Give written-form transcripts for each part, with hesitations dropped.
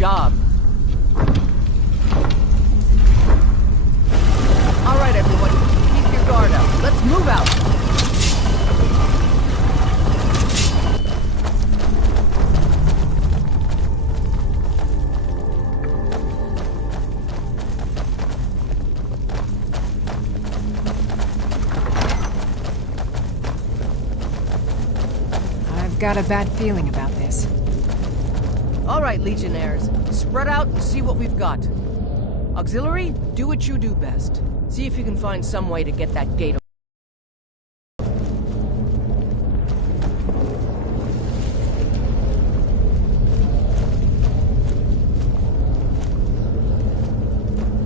job. Alright, everyone. Keep your guard up. Let's move out. I've got a bad feeling about this. Alright, Legionnaires. Spread out and see what we've got. Auxiliary, do what you do best. See if you can find some way to get that gate open.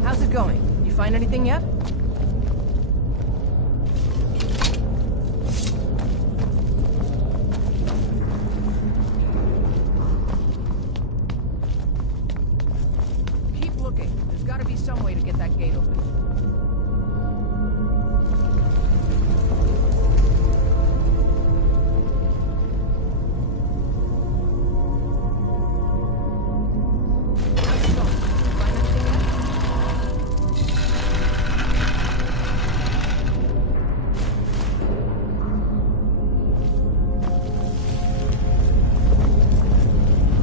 How's it going? You find anything yet? Keep looking. There's got to be some way to get that gate open. How's it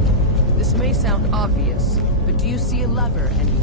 going? You find anything yet? This may sound obvious, but do you see a lever anywhere?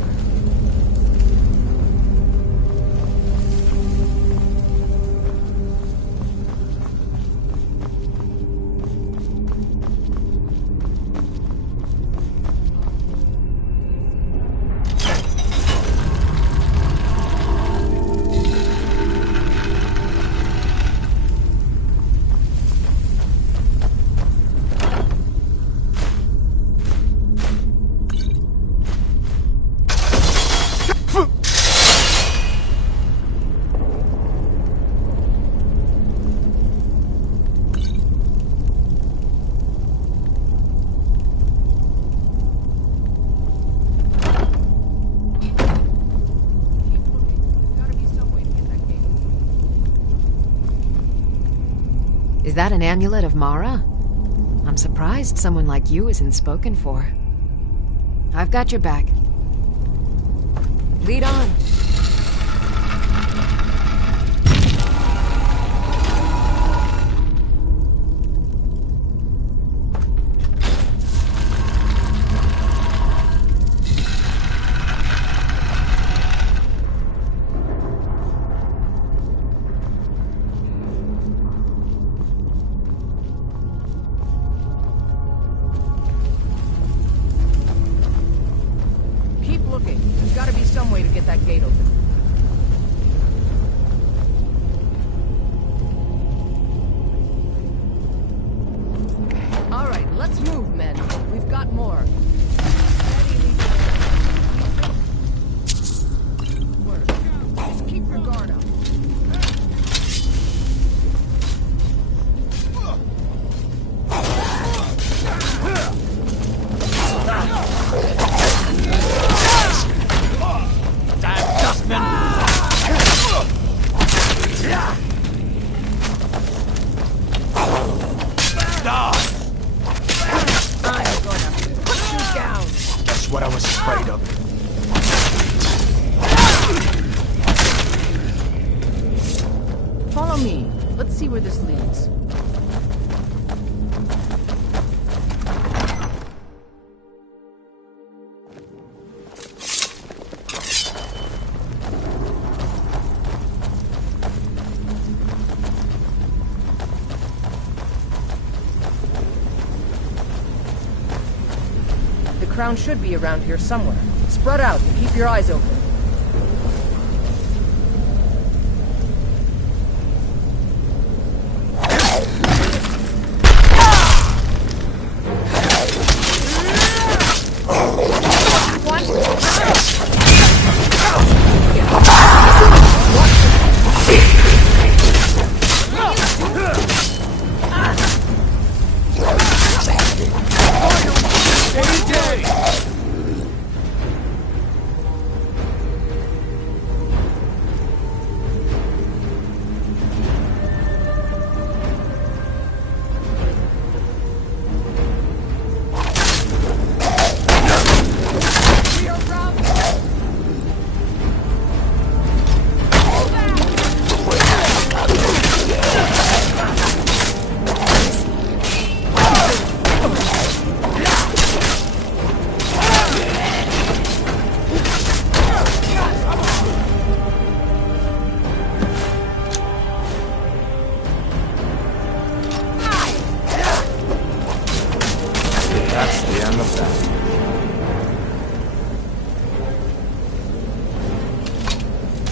Is that an amulet of Mara? I'm surprised someone like you isn't spoken for. I've got your back. Lead on. Keep looking. There's got to be some way to get that gate open. All right, let's move, men. We've got more. Steady, Legionnaires. Work. Just keep your guard up. I'm gonna put you down. That's what I was afraid of. Follow me. Let's see where this leads. The crown should be around here somewhere. Spread out and keep your eyes open.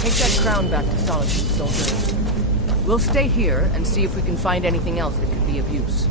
Take that crown back to Solitude, soldier. We'll stay here and see if we can find anything else that could be of use.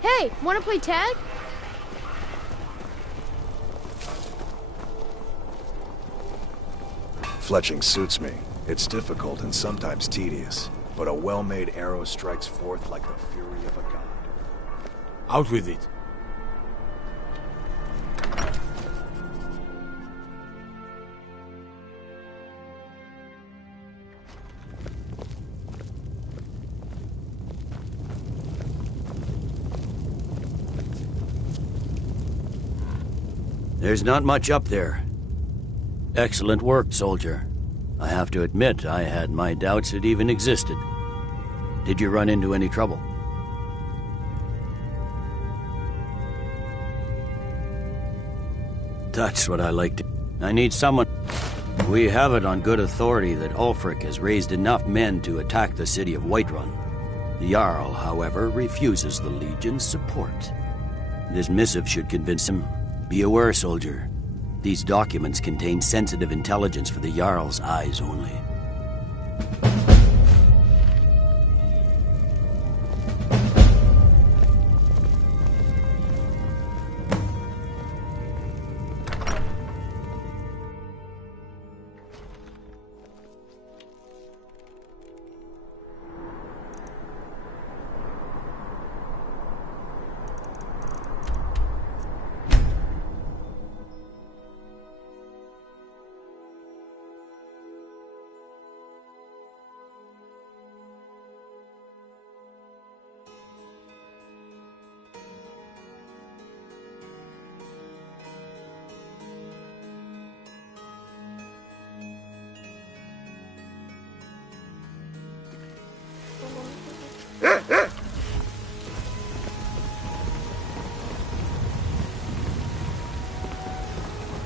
Hey, wanna play tag? Fletching suits me. It's difficult and sometimes tedious, but a well-made arrow strikes forth like the fury of a god. Out with it. There's not much up there. Excellent work, soldier. I have to admit, I had my doubts it even existed. Did you run into any trouble? That's what I like to... I need someone... We have it on good authority that Ulfric has raised enough men to attack the city of Whiterun. The Jarl, however, refuses the Legion's support. This missive should convince him. Be aware, soldier. These documents contain sensitive intelligence for the Jarl's eyes only.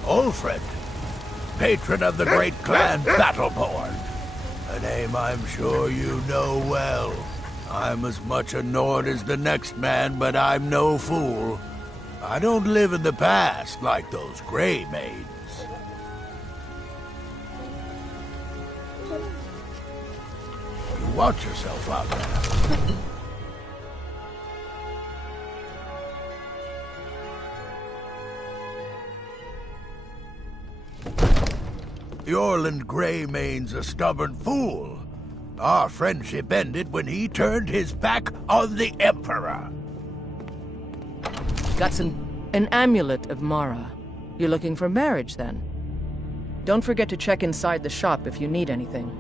Ulfric, patron of the great clan Battleborn. A name I'm sure you know well. I'm as much a Nord as the next man, but I'm no fool. I don't live in the past like those Grey Maids. You watch yourself out there. The Orland Greymane's a stubborn fool. Our friendship ended when he turned his back on the Emperor. Got an amulet of Mara. You're looking for marriage, then? Don't forget to check inside the shop if you need anything.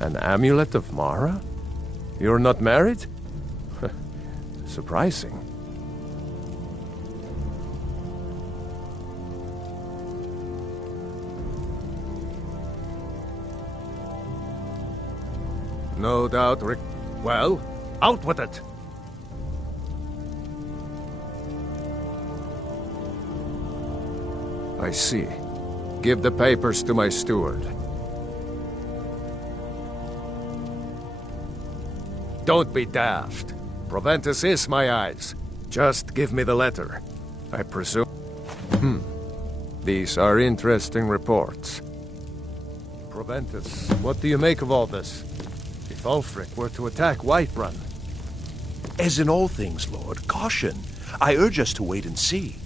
An amulet of Mara? You're not married? Surprising. No doubt, Rick. Well, out with it! I see. Give the papers to my steward. Don't be daft. Proventus is my eyes. Just give me the letter. I presume... These are interesting reports. Proventus, what do you make of all this? If Ulfric were to attack Whiterun... As in all things, Lord, caution. I urge us to wait and see.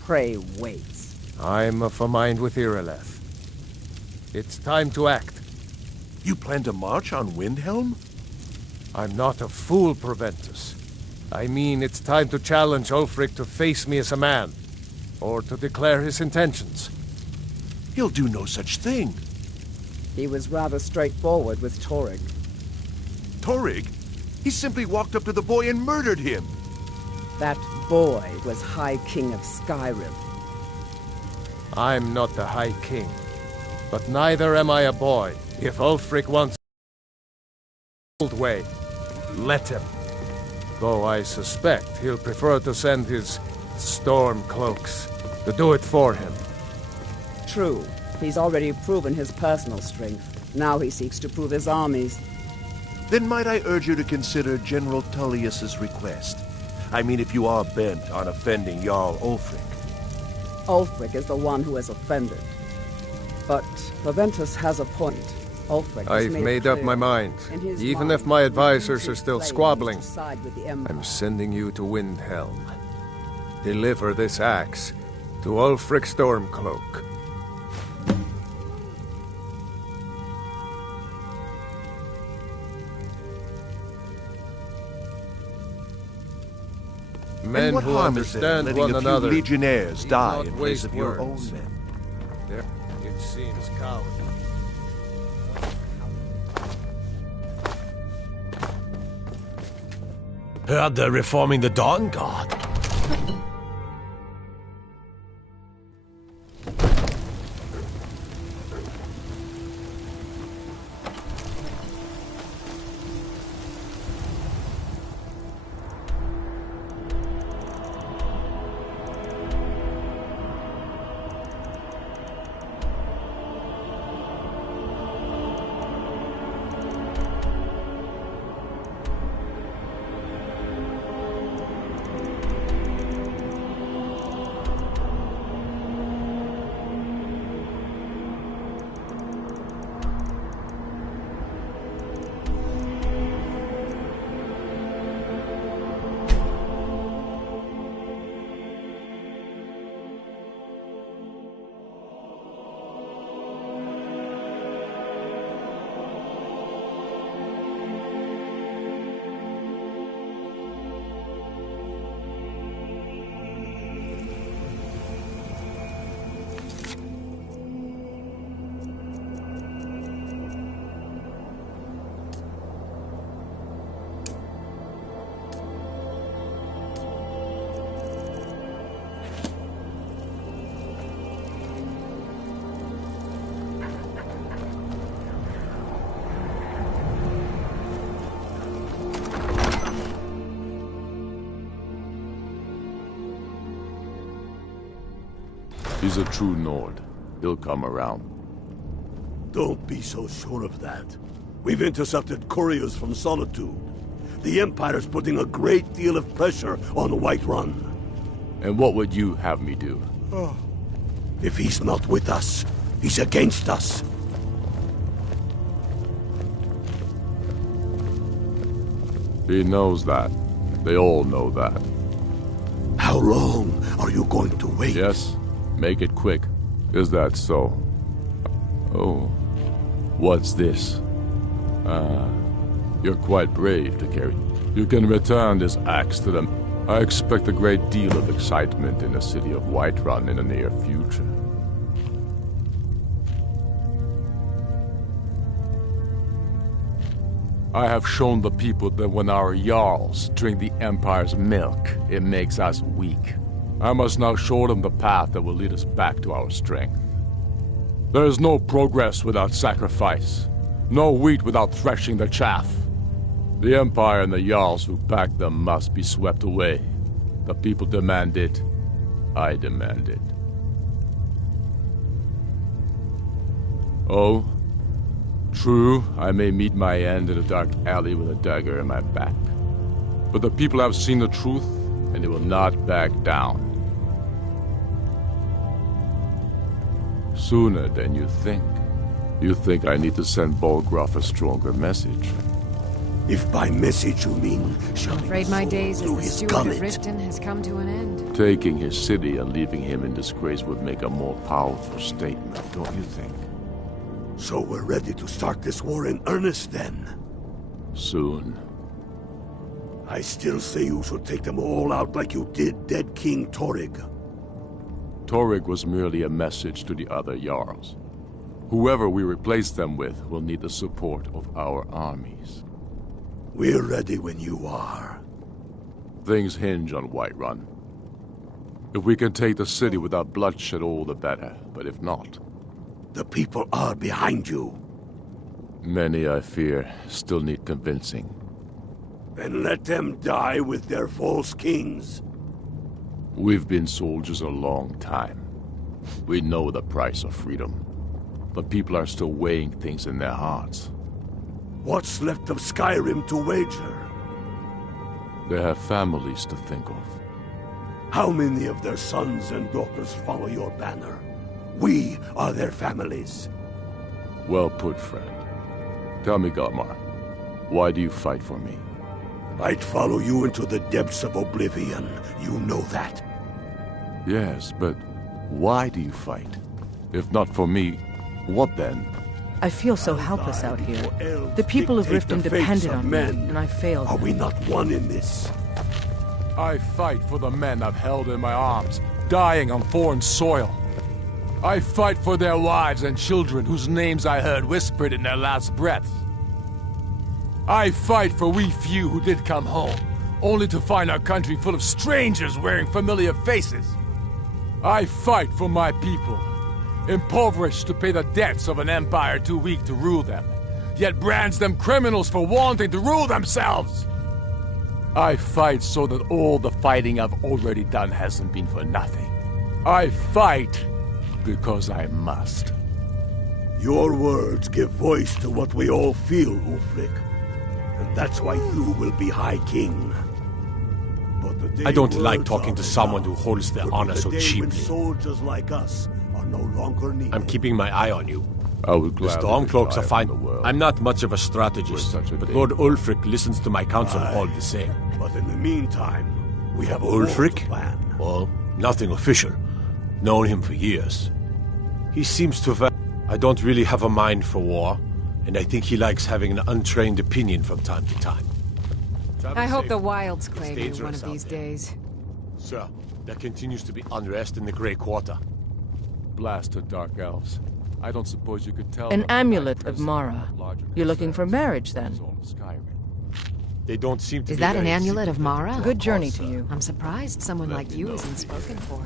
Pray wait. I'm of a mind with Irileth. It's time to act. You plan to march on Windhelm? I'm not a fool, Proventus. I mean, it's time to challenge Ulfric to face me as a man, or to declare his intentions. He'll do no such thing. He was rather straightforward with Torrig. Torrig? He simply walked up to the boy and murdered him. That boy was High King of Skyrrrrrrrrim. I'm not the High King, but neither am I a boy. If Ulfric wants the old way, let him. Though I suspect he'll prefer to send his storm cloaks to do it for him. True. He's already proven his personal strength. Now he seeks to prove his armies. Then might I urge you to consider General Tullius's request? I mean, if you are bent on offending Jarl Ulfric. Ulfric is the one who has offended. But Proventus has a point. Ulfric has I've made up my mind. Even if my advisors are still squabbling, I'm sending you to Windhelm. Deliver this axe to Ulfric Stormcloak. Men who understand one another legionnaires die in place waste of your words. own men. There, it seems cowardly. Heard they're reforming the Dawn Guard. He's a true Nord. He'll come around. Don't be so sure of that. We've intercepted couriers from Solitude. The Empire's putting a great deal of pressure on Whiterun. And what would you have me do? If he's not with us, he's against us. He knows that. They all know that. How long are you going to wait? Yes, make it quick. Is that so? Oh, what's this? You're quite brave to carry. You can return this axe to them. I expect a great deal of excitement in the city of Whiterun in the near future. I have shown the people that when our Jarls drink the Empire's milk, it makes us weak. I must now show them the path that will lead us back to our strength. There is no progress without sacrifice. No wheat without threshing the chaff. The Empire and the Jarls who back them must be swept away. The people demand it. I demand it. Oh, true, I may meet my end in a dark alley with a dagger in my back. But the people have seen the truth, and they will not back down. Sooner than you think. You think I need to send Bolgraf a stronger message? If by message you mean I'm afraid my days as the steward of Riften has come to an end. Taking his city and leaving him in disgrace would make a more powerful statement, don't you think? So we're ready to start this war in earnest then? Soon. I still say you should take them all out like you did dead King Torrig. Torrig was merely a message to the other Jarls. Whoever we replace them with will need the support of our armies. We're ready when you are. Things hinge on Whiterun. If we can take the city without bloodshed, all the better. But if not... The people are behind you. Many, I fear, still need convincing. Then let them die with their false kings. We've been soldiers a long time. We know the price of freedom. But people are still weighing things in their hearts. What's left of Skyrim to wager? They have families to think of. How many of their sons and daughters follow your banner? We are their families. Well put, friend. Tell me, Galmar, why do you fight for me? I'd follow you into the depths of oblivion. You know that. Yes, but why do you fight? If not for me, what then? I feel so helpless out here. The people of Riften depended on me, and I failed. Are we not one in this? I fight for the men I've held in my arms, dying on foreign soil. I fight for their wives and children whose names I heard whispered in their last breaths. I fight for we few who did come home, only to find our country full of strangers wearing familiar faces. I fight for my people, impoverished to pay the debts of an empire too weak to rule them, yet brands them criminals for wanting to rule themselves. I fight so that all the fighting I've already done hasn't been for nothing. I fight because I must. Your words give voice to what we all feel, Ulfric. And that's why you will be High King. I don't like talking to someone who holds their honor so cheaply. Soldiers like us are no longer needed. I'm keeping my eye on you. I would The Stormcloaks are fine. I'm not much of a strategist, but Lord Ulfric listens to my counsel all the same. But in the meantime, we have a Ulfric? plan. Well, nothing official. Known him for years. He seems to have... I don't really have a mind for war, and I think he likes having an untrained opinion from time to time. I hope the wilds claim you one of these days. Sir, there continues to be unrest in the Grey Quarter. Blasted dark elves. I don't suppose you could tell An them amulet of Mara. You're looking for marriage, then? They don't seem to Is be that an very amulet of Mara? Good journey to you. I'm surprised someone like you isn't spoken for.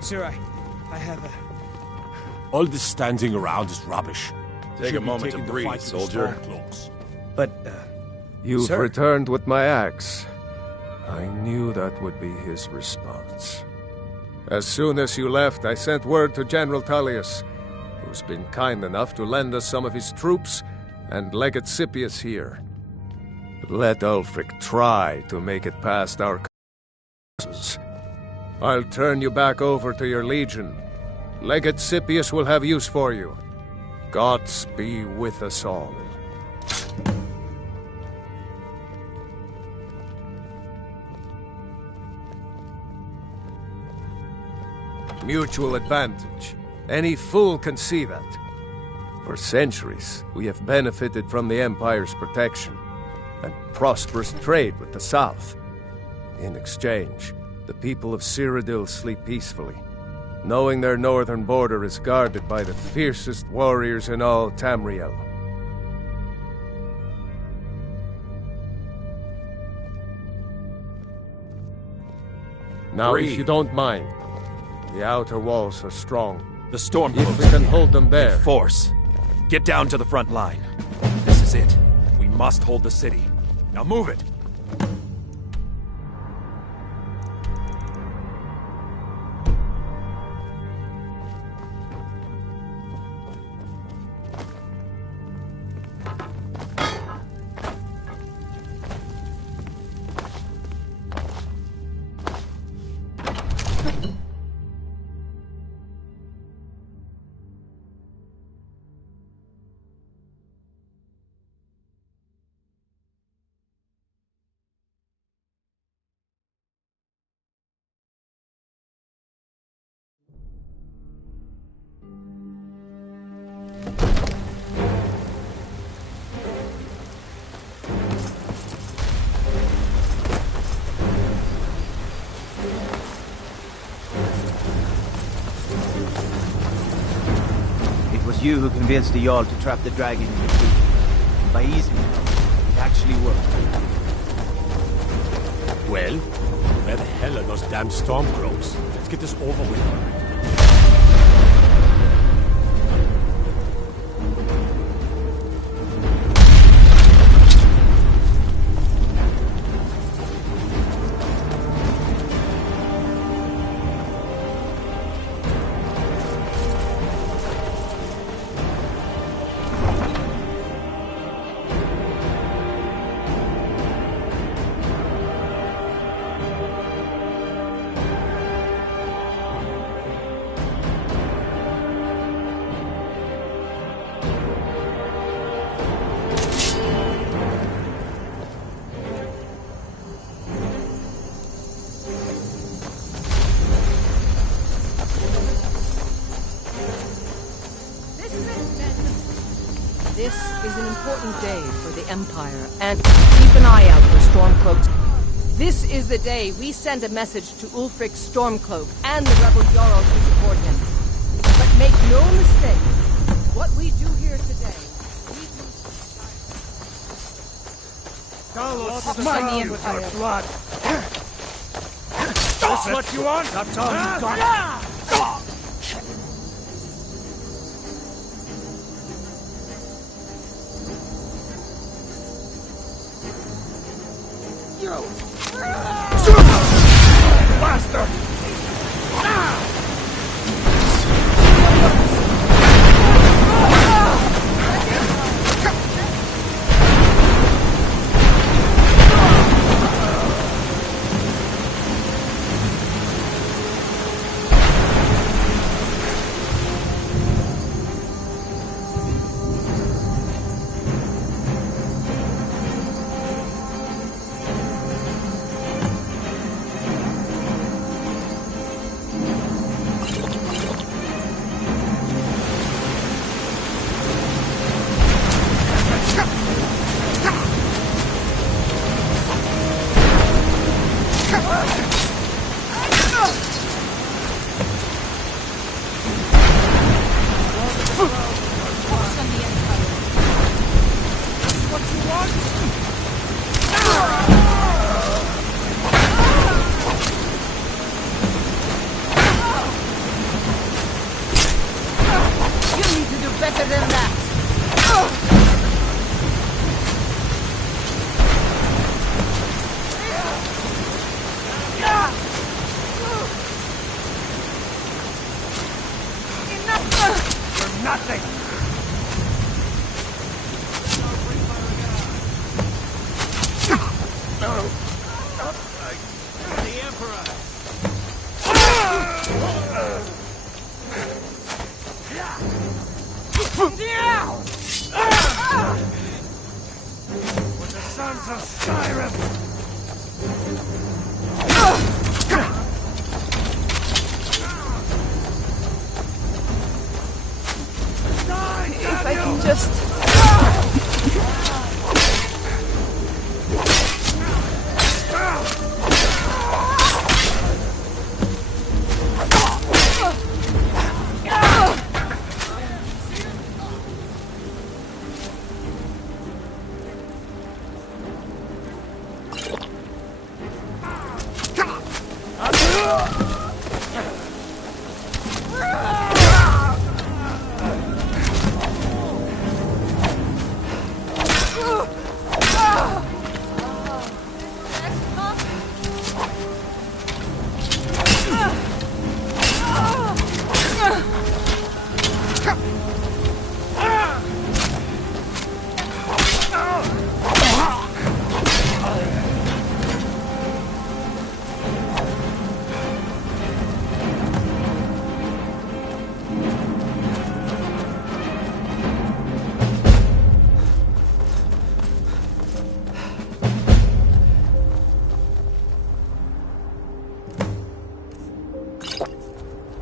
Sir, I have a... All this standing around is rubbish. Take a moment to breathe, soldier. But, You've sir? returned with my axe. I knew that would be his response. As soon as you left, I sent word to General Tullius, who's been kind enough to lend us some of his troops, and Legate Scipius here. Let Ulfric try to make it past our causes. I'll turn you back over to your legion. Legate Scipius will have use for you. Gods be with us all. Mutual advantage. Any fool can see that. For centuries, we have benefited from the Empire's protection and prosperous trade with the South. In exchange, the people of Cyrodiil sleep peacefully, knowing their northern border is guarded by the fiercest warriors in all Tamriel. Now, if you don't mind, the outer walls are strong. The storm if we can hold them there. Force. Get down to the front line. This is it. We must hold the city. Now move it! You who convinced the Jarl to trap the dragon in the tree. And by Izmir, it actually worked. Well, where the hell are those damn stormcloaks? Let's get this over with. This is an important day for the Empire, and keep an eye out for Stormcloaks. This is the day we send a message to Ulfric's Stormcloak and the rebel Jarls who support him. But make no mistake, what we do here today, we do... My Empire blood! That's what you want? That's all you got? Bastard! than that! You're nothing! The Emperor! With the sons of Skyrim! If I can just...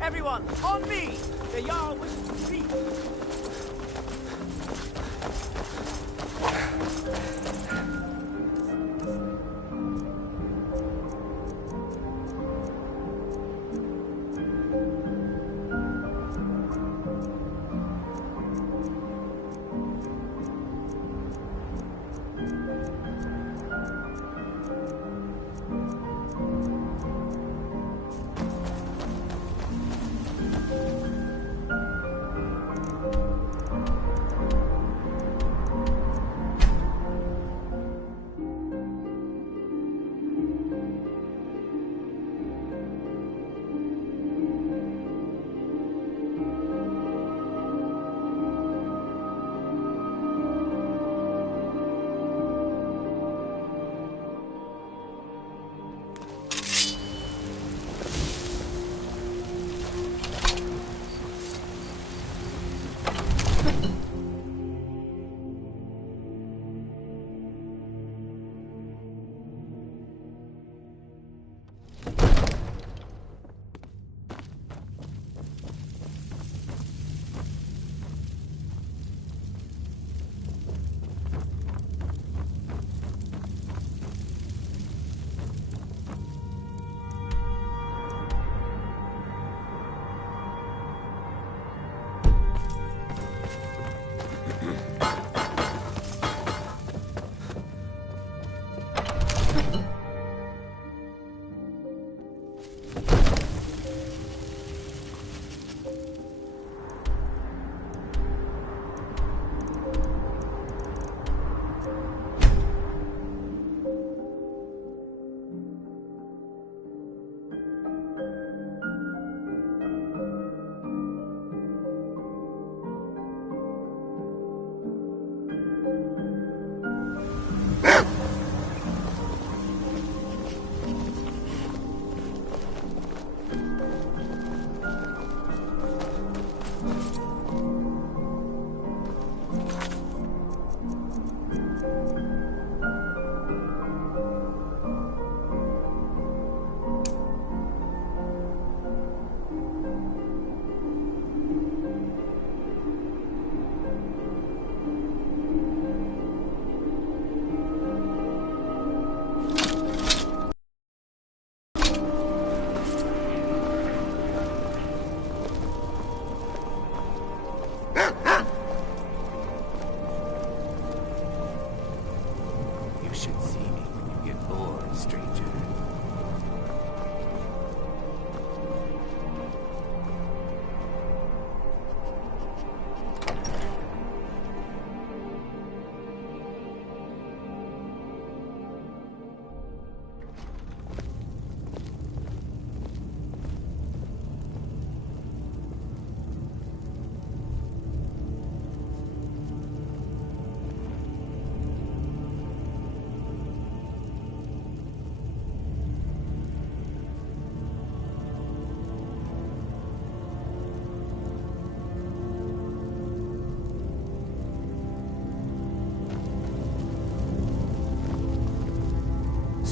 Everyone, on me! The Jarl wishes to speak!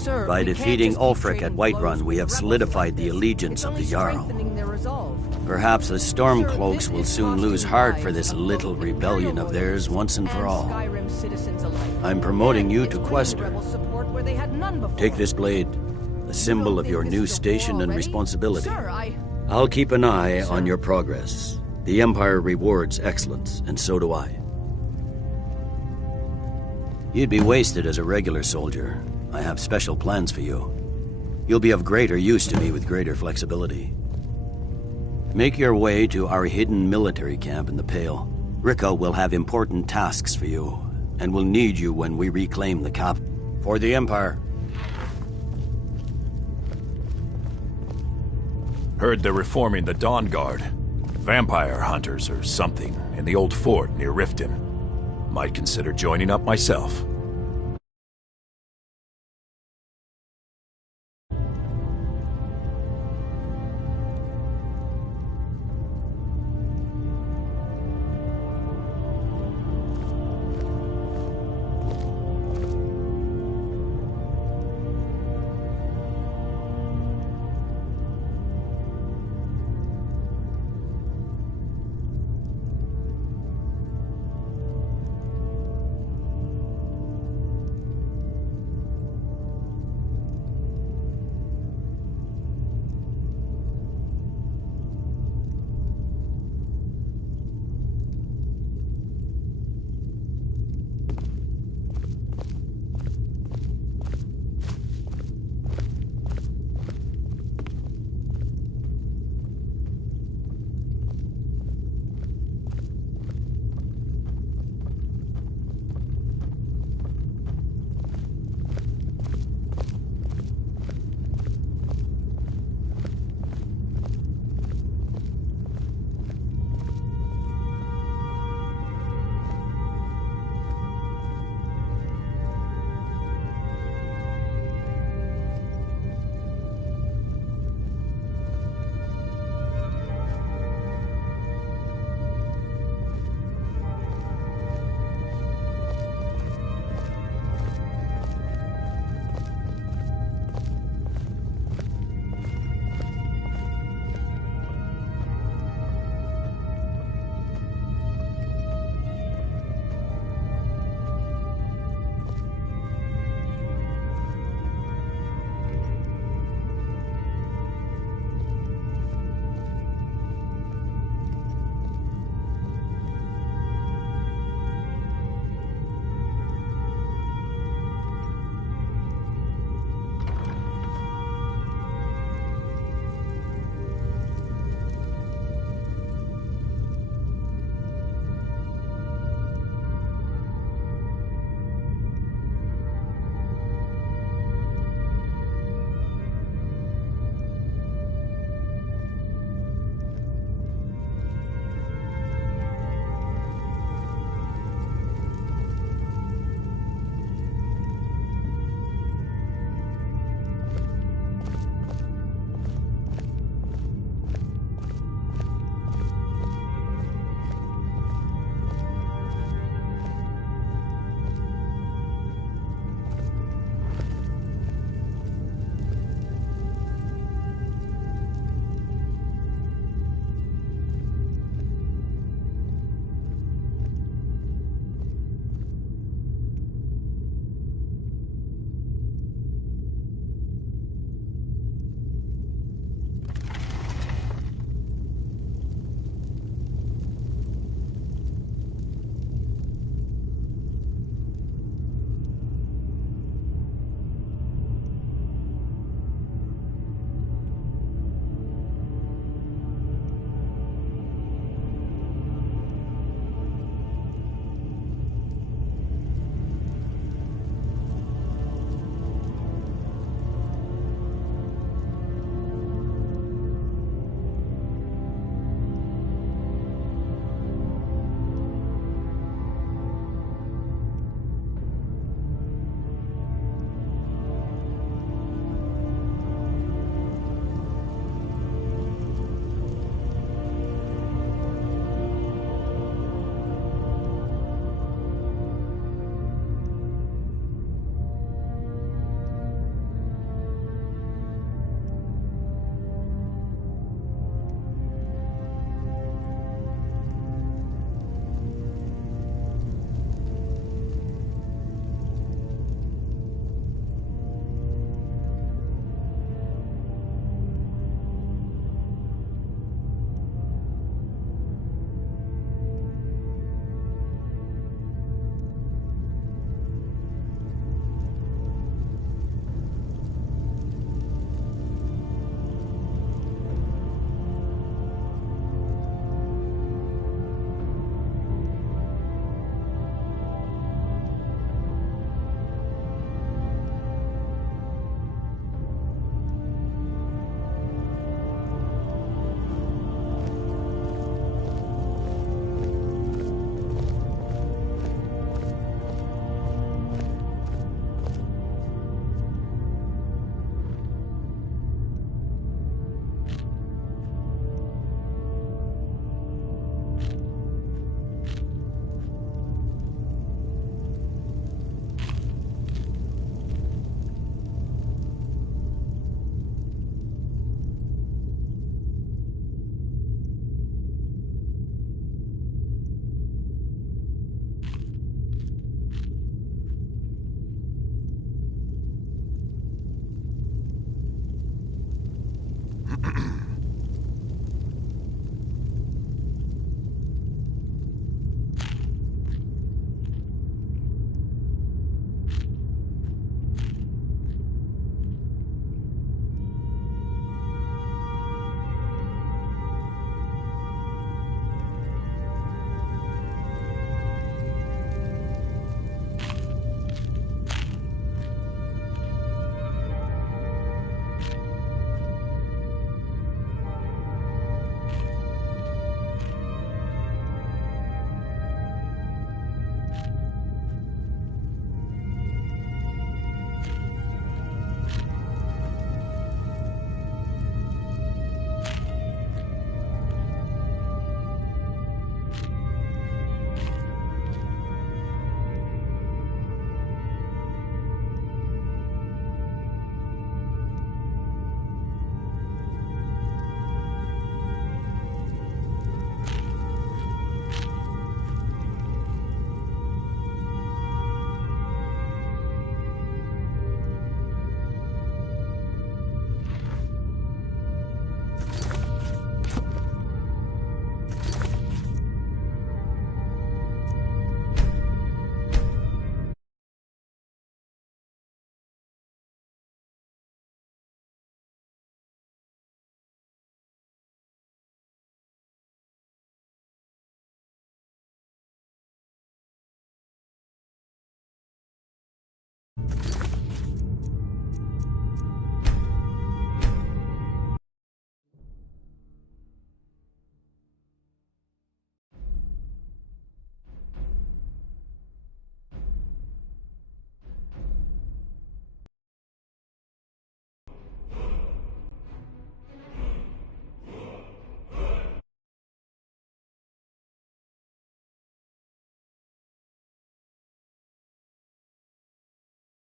Sir, By we can't defeating just keep Ulfric at trading Whiterun, blows we with have the rebels solidified like the this. allegiance It's of the only Jarl. strengthening their resolve. Perhaps the Sir, Stormcloaks this will is soon costing lose heart for lives this of little both rebellion Imperial of theirs loyalists once and for all. Skyrim citizens alike. I'm promoting And you it's to bringing Quester. rebel support where they had none before. Take this blade, a symbol of your new station and responsibility. Sir, I'll keep an eye on your progress. The Empire rewards excellence, and so do I. You'd be wasted as a regular soldier. I have special plans for you. You'll be of greater use to me with greater flexibility. Make your way to our hidden military camp in the Pale. Rikke will have important tasks for you, and will need you when we reclaim the cap. For the Empire. Heard they're reforming the Dawn Guard. Vampire hunters or something in the old fort near Riften. Might consider joining up myself.